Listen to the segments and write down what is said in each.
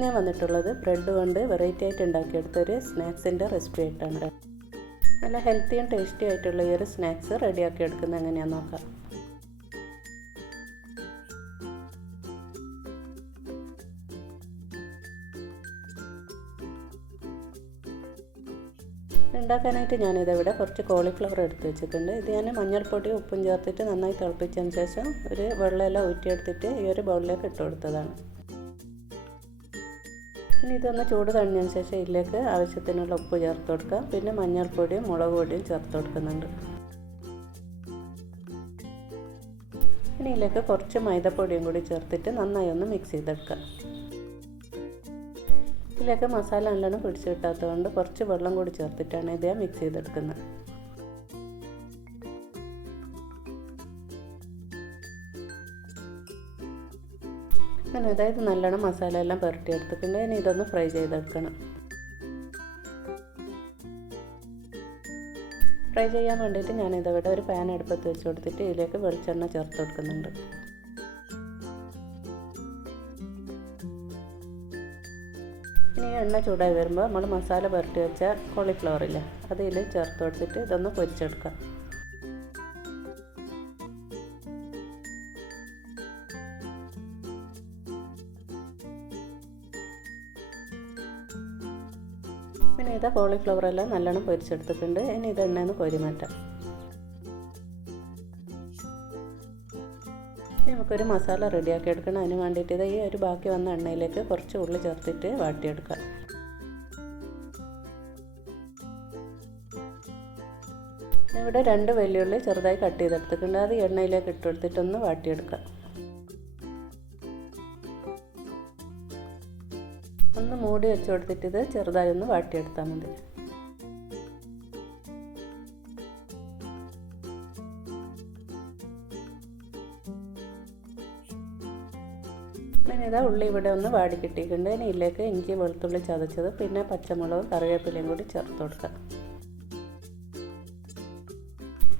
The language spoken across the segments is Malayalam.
ഞാൻ വന്നിട്ടുള്ളത് ബ്രെഡ് കൊണ്ട് വെറൈറ്റി ആയിട്ട് ഉണ്ടാക്കിയെടുത്തൊരു സ്നാക്സിന്റെ റെസിപ്പി ആയിട്ടുണ്ട് നല്ല ഹെൽത്തിയും ടേസ്റ്റി ആയിട്ടുള്ള ഈ ഒരു സ്നാക്സ് റെഡിയാക്കി എടുക്കുന്നത് എങ്ങനെയാണെന്ന് നോക്കാം. ഉണ്ടാക്കാനായിട്ട് ഞാനിതിവിടെ കുറച്ച് കോളിഫ്ലവർ എടുത്ത് വെച്ചിട്ടുണ്ട്. ഇത് ഞാൻ മഞ്ഞൾപ്പൊടി ഉപ്പും ചേർത്തിട്ട് നന്നായി തിളപ്പിച്ചതിന് ശേഷം ഒരു വെള്ളമെല്ലാം ഊറ്റിയെടുത്തിട്ട് ഈ ഒരു ബൗളിലേക്ക് ഇട്ട് കൊടുത്തതാണ്. ഇനി ഇതൊന്ന് ചൂട് കഴിഞ്ഞതിന് ശേഷം ഇതിലേക്ക് ആവശ്യത്തിനുള്ള ഉപ്പ് ചേർത്ത് കൊടുക്കുക. പിന്നെ മഞ്ഞൾപ്പൊടിയും മുളക് പൊടിയും ചേർത്ത് കൊടുക്കുന്നുണ്ട്. ഇനി ഇതിലേക്ക് കുറച്ച് മൈദപ്പൊടിയും കൂടി ചേർത്തിട്ട് നന്നായി ഒന്ന് മിക്സ് ചെയ്തെടുക്കാം ഇതിലേക്ക് മസാല നല്ലോണം പിടിച്ച് കിട്ടാത്തതുകൊണ്ട് കുറച്ച് വെള്ളം കൂടി ചേർത്തിട്ടാണ് ഇത് മിക്സ് ചെയ്തെടുക്കുന്നത്. അങ്ങനെ അതായത് നല്ലോണം മസാല എല്ലാം പുരട്ടിയെടുത്തിട്ടുണ്ട് ഇനി ഇതൊന്ന് ഫ്രൈ ചെയ്തെടുക്കണം. ഫ്രൈ ചെയ്യാൻ വേണ്ടിയിട്ട് ഞാൻ ഇതവിടെ ഒരു പാൻ അടുപ്പത്ത് വെച്ച് കൊടുത്തിട്ട് ഇതിലേക്ക് വെളിച്ചെണ്ണ ചേർത്ത് കൊടുക്കുന്നുണ്ട്. ഇനി എണ്ണ ചൂടായി വരുമ്പോൾ നമ്മൾ മസാല പുരട്ടി വെച്ച കോളിഫ്ലവർ ഇല്ല അതിൽ ചേർത്ത് കൊടുത്തിട്ട് ഇതൊന്ന് പൊരിച്ചെടുക്കാം. പിന്നെ ഇതാ കോളിഫ്ലവർ എല്ലാം നല്ലോണം പൊരിച്ചെടുത്തിട്ടുണ്ട്. ഇനി ഇത് എണ്ണയെന്ന് കോരി മാറ്റാം നമുക്കൊരു മസാല റെഡിയാക്കി എടുക്കണം അതിന് വേണ്ടിയിട്ട് ഇത് ഈ ഒരു ബാക്കി വന്ന എണ്ണയിലേക്ക് കുറച്ച് ഉള്ളി ചേർത്തിട്ട് വാട്ടിയെടുക്കാം. ഇവിടെ രണ്ട് വെല്ലുള്ളി ചെറുതായി കട്ട് ചെയ്തെടുത്തിട്ടുണ്ട്. അത് എണ്ണയിലേക്ക് ഇട്ടെടുത്തിട്ടൊന്ന് വാട്ടിയെടുക്കാം. ഒന്ന് മൂടി വെച്ച് കൊടുത്തിട്ട് ഇത് ചെറുതായി ഒന്ന് വാട്ടിയെടുത്താൽ മതി ഇതാ ഉള്ളി ഇവിടെ ഒന്ന് വാടി കിട്ടിയിട്ടുണ്ട്. ഇനി ഇതിലേക്ക് ഇഞ്ചി വെളുത്തുള്ളി ചതച്ചത് പിന്നെ പച്ചമുളകും കറിവേപ്പിലയും കൂടി ചേർത്ത് കൊടുക്കാം.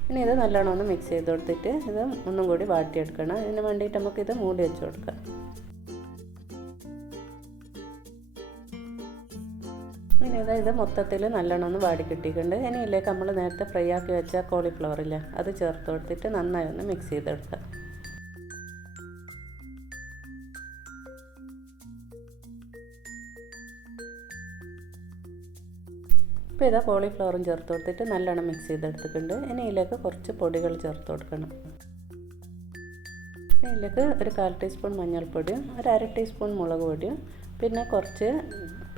ഇനി ഇത് നല്ലോണം ഒന്ന് മിക്സ് ചെയ്ത് കൊടുത്തിട്ട് ഇത് ഒന്നും കൂടി വാട്ടിയെടുക്കണം. ഇതിന് വേണ്ടിയിട്ട് നമുക്കിത് മൂടി വെച്ച് കൊടുക്കാം. ഇനി അതായത് മൊത്തത്തിൽ നല്ലോണം ഒന്ന് വാടി കിട്ടിയിട്ടുണ്ട്. ഇനി ഇതിലേക്ക് നമ്മൾ നേരത്തെ ഫ്രൈ ആക്കി വെച്ച കോളിഫ്ലവർ ഇല്ല അത് ചേർത്ത് കൊടുത്തിട്ട് നന്നായി ഒന്ന് മിക്സ് ചെയ്തെടുക്കാം ഇപ്പോൾ ഇതാ കോളിഫ്ലവറും ചേർത്ത് കൊടുത്തിട്ട് നല്ലോണം മിക്സ് ചെയ്തെടുത്തിട്ടുണ്ട്. ഇനി ഇതിലേക്ക് കുറച്ച് പൊടികൾ ചേർത്ത് കൊടുക്കണം. ഇതിലേക്ക് ഒരു കാൽ ടീസ്പൂൺ മഞ്ഞൾപ്പൊടിയും ഒരു അര ടീസ്പൂൺ മുളക് പൊടിയും പിന്നെ കുറച്ച്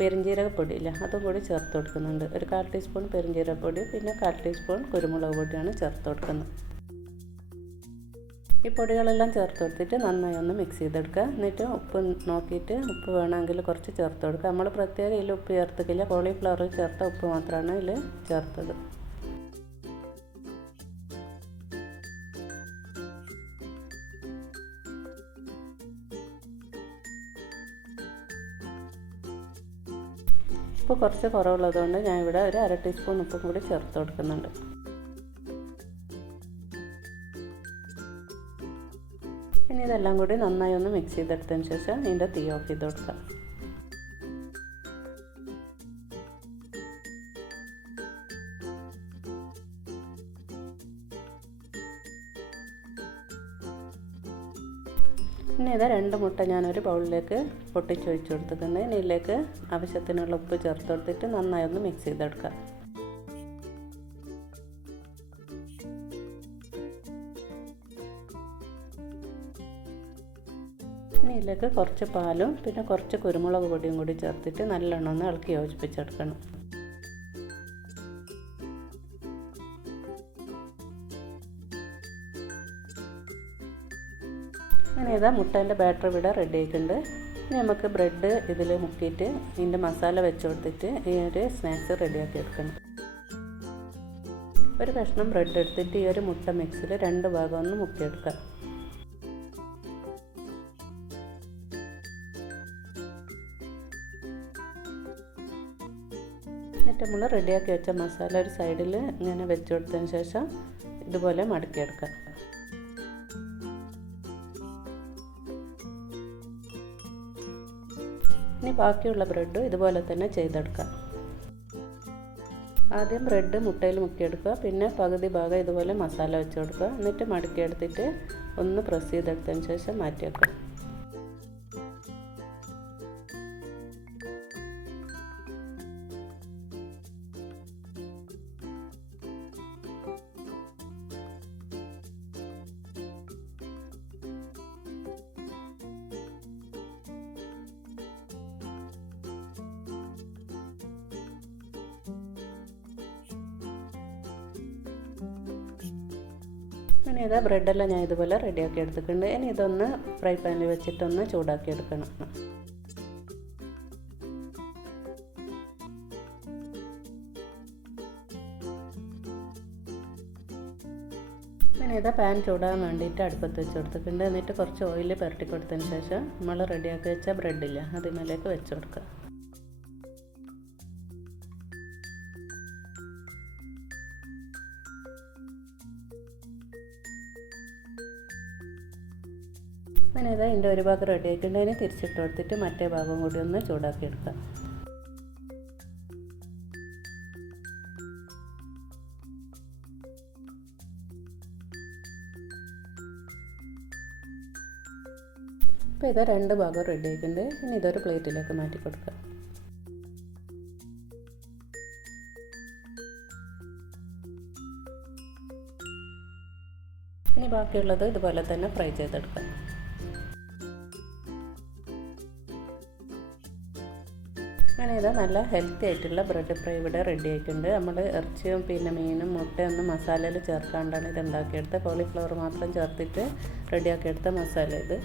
പെരിഞ്ജീരകപ്പൊടിയില്ല അതും കൂടി ചേർത്ത് കൊടുക്കുന്നുണ്ട്. ഒരു കാൽ ടീസ്പൂൺ പെരിഞ്ജീരകപ്പൊടി പിന്നെ കാൽ ടീസ്പൂൺ കുരുമുളക് പൊടിയാണ് ചേർത്ത് കൊടുക്കുന്നത്. ഈ പൊടികളെല്ലാം ചേർത്ത് കൊടുത്തിട്ട് നന്നായി ഒന്ന് മിക്സ് ചെയ്തെടുക്കുക. എന്നിട്ട് ഉപ്പ് നോക്കിയിട്ട് ഉപ്പ് വേണമെങ്കിൽ കുറച്ച് ചേർത്ത് കൊടുക്കുക. നമ്മൾ പ്രത്യേകം ഇതിൽ ഉപ്പ് ചേർത്തിക്കില്ല കോളിഫ്ലവറിൽ ചേർത്ത ഉപ്പ് മാത്രമാണ് ഇതിൽ ചേർത്തത്. ഉപ്പ് കുറച്ച് കുറവുള്ളതുകൊണ്ട് ഞാൻ ഇവിടെ ഒരു അര ടീസ്പൂൺ ഉപ്പും കൂടി ചേർത്ത് കൊടുക്കുന്നുണ്ട്. ഇനി ഇതെല്ലാം കൂടി നന്നായി ഒന്ന് മിക്സ് ചെയ്തെടുത്തതിന് ശേഷം ഇതിന്റെ തീ ഓഫ് ചെയ്ത് കൊടുക്കാം. ഇനി ഇത് രണ്ട് മുട്ട ഞാനൊരു ബൗളിലേക്ക് പൊട്ടിച്ച് ഒഴിച്ച് കൊടുത്തിട്ടുണ്ട് ഇനി ഇതിലേക്ക് ആവശ്യത്തിനുള്ള ഉപ്പ് ചേർത്ത് കൊടുത്തിട്ട് നന്നായി ഒന്ന് മിക്സ് ചെയ്തെടുക്കാം ഇനി ഇതിലേക്ക് കുറച്ച് പാലും പിന്നെ കുറച്ച് കുരുമുളക് പൊടിയും കൂടി ചേർത്തിട്ട് നല്ലോണം ഒന്ന് ഇളക്കി യോജിപ്പിച്ചെടുക്കണം. അങ്ങനെ ഇതാ മുട്ടേന്റെ ബാറ്റർ ഇവിടെ റെഡി ആയിട്ടുണ്ട്. ഇനി നമുക്ക് ബ്രെഡ് ഇതിൽ മുക്കിയിട്ട് ഇതിന്റെ മസാല വെച്ച് കൊടുത്തിട്ട് ഈ ഒരു സ്നാക്സ് റെഡിയാക്കി എടുക്കണം. ഒരു കഷ്ണം ബ്രെഡ് എടുത്തിട്ട് ഈ ഒരു മുട്ട മിക്സിൽ രണ്ട് ഭാഗം ഒന്ന് മുക്കിയെടുക്കാം. എന്നിട്ട് നമ്മൾ റെഡിയാക്കി വെച്ച മസാല ഒരു സൈഡിൽ ഇങ്ങനെ വെച്ച് കൊടുത്തതിന് ശേഷം ഇതുപോലെ മടക്കിയെടുക്കാം. ഇനി ബാക്കിയുള്ള ബ്രെഡും ഇതുപോലെ തന്നെ ചെയ്തെടുക്കാം. ആദ്യം ബ്രെഡ് മുട്ടയിൽ മുക്കിയെടുക്കുക പിന്നെ പകുതി ഭാഗം ഇതുപോലെ മസാല വെച്ച് കൊടുക്കുക. എന്നിട്ട് മടക്കിയെടുത്തിട്ട് ഒന്ന് പ്രസ് ചെയ്തെടുത്തതിന് ശേഷം മാറ്റി വെക്കുക അങ്ങനെ ഇതാ ബ്രെഡെല്ലാം ഞാൻ ഇതുപോലെ റെഡിയാക്കി എടുത്തിട്ടുണ്ട്. ഇനി ഇതൊന്ന് ഫ്രൈ പാനിൽ വെച്ചിട്ടൊന്ന് ചൂടാക്കി എടുക്കണം. പിന്നെ ഇതാ പാൻ ചൂടാൻ വേണ്ടിയിട്ട് അടുപ്പത്ത് വെച്ച് കൊടുത്തിട്ടുണ്ട്. എന്നിട്ട് കുറച്ച് ഓയിൽ പുരട്ടി കൊടുത്തതിന് ശേഷം നമ്മൾ റെഡിയാക്കി വെച്ച ബ്രെഡില്ല അതിമേലേക്ക് വെച്ച് കൊടുക്കുക. ഇതാ ഇതിന്റെ ഒരു ഭാഗം റെഡി അതിനെ തിരിച്ചിട്ട് കൊടുത്തിട്ട് മറ്റേ ഭാഗം കൂടി ഒന്ന് ചൂടാക്കി എടുക്കാം. അപ്പോൾ ഇത് രണ്ട് ഭാഗം റെഡി ആയിട്ടുണ്ട് ഇനി ഇതൊരു പ്ലേറ്റിലേക്ക് മാറ്റി കൊടുക്കാം. ഇനി ബാക്കിയുള്ളത് ഇതുപോലെ തന്നെ ഫ്രൈ ചെയ്തെടുക്കാം. അങ്ങനെ ഇത് നല്ല ഹെൽത്തി ആയിട്ടുള്ള ബ്രെഡ് ഫ്രൈ ഇവിടെ റെഡി ആയിട്ടുണ്ട്. നമ്മൾ ഇറച്ചിയും പിന്നെ മീനും മുട്ടയൊന്നും മസാലയിൽ ചേർക്കാണ്ടാണ് ഇത് ഉണ്ടാക്കിയെടുത്തത് കോളിഫ്ലവർ മാത്രം ചേർത്തിട്ട് റെഡിയാക്കിയെടുത്ത മസാല ഇത്.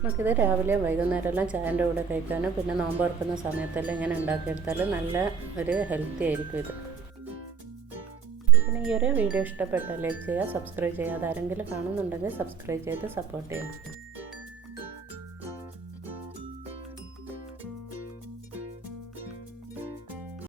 നമുക്കിത് രാവിലെ വൈകുന്നേരം എല്ലാം ചായന്റെ കൂടെ കഴിക്കാനും പിന്നെ നോമ്പ് തുറക്കുന്ന സമയത്തെല്ലാം ഇങ്ങനെ ഉണ്ടാക്കിയെടുത്താൽ നല്ല ഒരു ഹെൽത്തി ആയിരിക്കും ഇത്. പിന്നെ ഈ ഒരു വീഡിയോ ഇഷ്ടപ്പെട്ടാൽ ലൈക്ക് ചെയ്യുക സബ്സ്ക്രൈബ് ചെയ്യുക അതാരെങ്കിലും കാണുന്നുണ്ടെങ്കിൽ സബ്സ്ക്രൈബ് ചെയ്ത് സപ്പോർട്ട് ചെയ്യുക